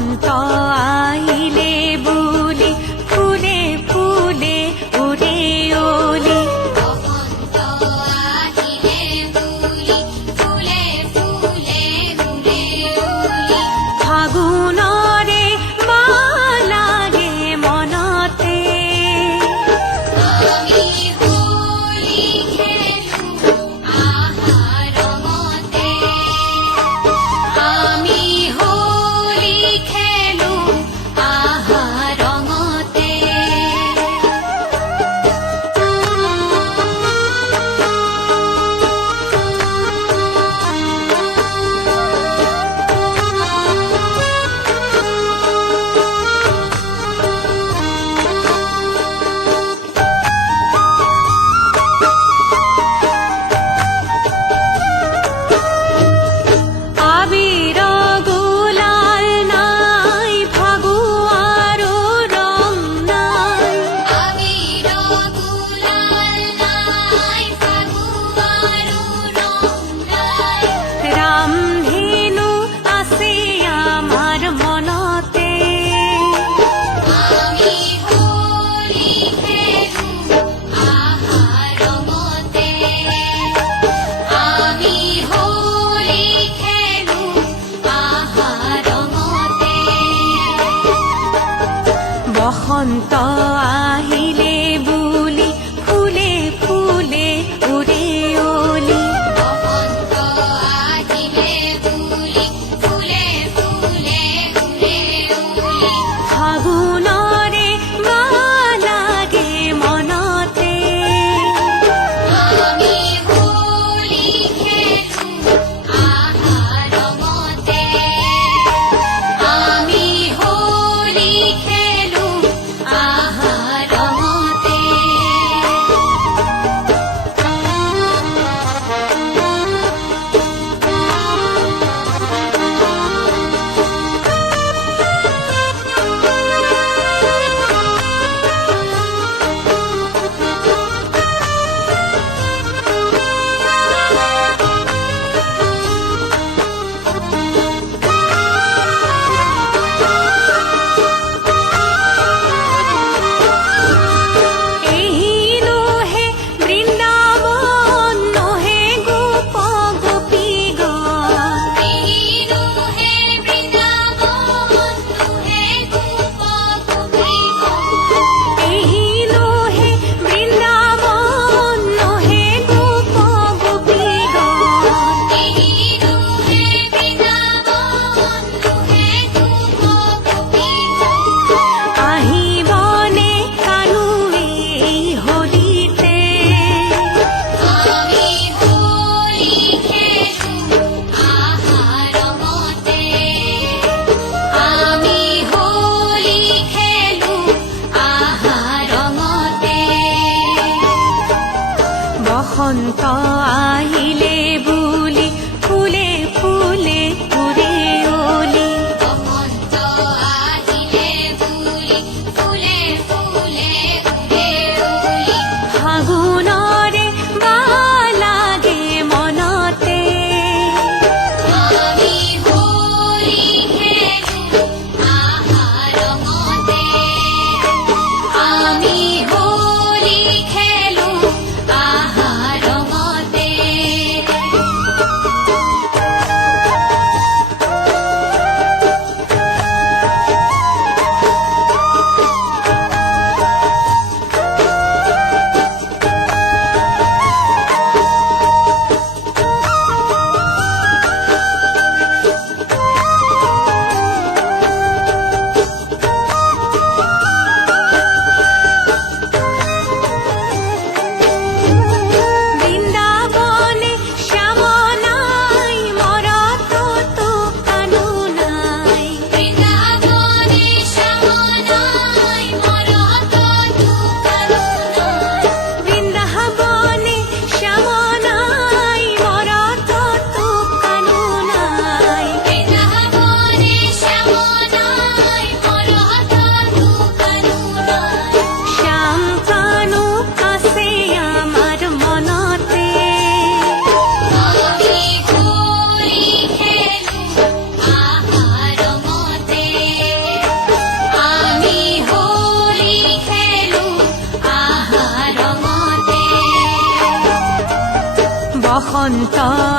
বসন্ত আহিলে বুলি ফুলে ফুলে উৰে অলি বসন্ত আহিলে বুলি ফুলে ফুলে উৰে অলি ফাগুনৰে মালাগে মনতে আমি হোলী খেলো আহা ৰঙতে আমি হোলী খেলো আহা ৰঙতে আবিৰ গুলাল নাই ফাগুৱাৰো ৰং নাই আবিৰ গুলাল নাই ফাগুৱাৰো ৰং নাই ৰামধেনু আছে আমাৰ মনতে আমি হোলী খেলো আহা ৰঙতে আমি হোলী খেলো আহা ৰঙতে বসন্ত আহিলে বুলি ফুলে ফুলে উৰে অলি বসন্ত আহিলে বুলি ফুলে ফুলে উৰে অলি ফাগুনৰে মালাগে মনতে আমি হোলী খেলো আহা ৰঙতে আমি হোলী খেলো আহা বসন্ত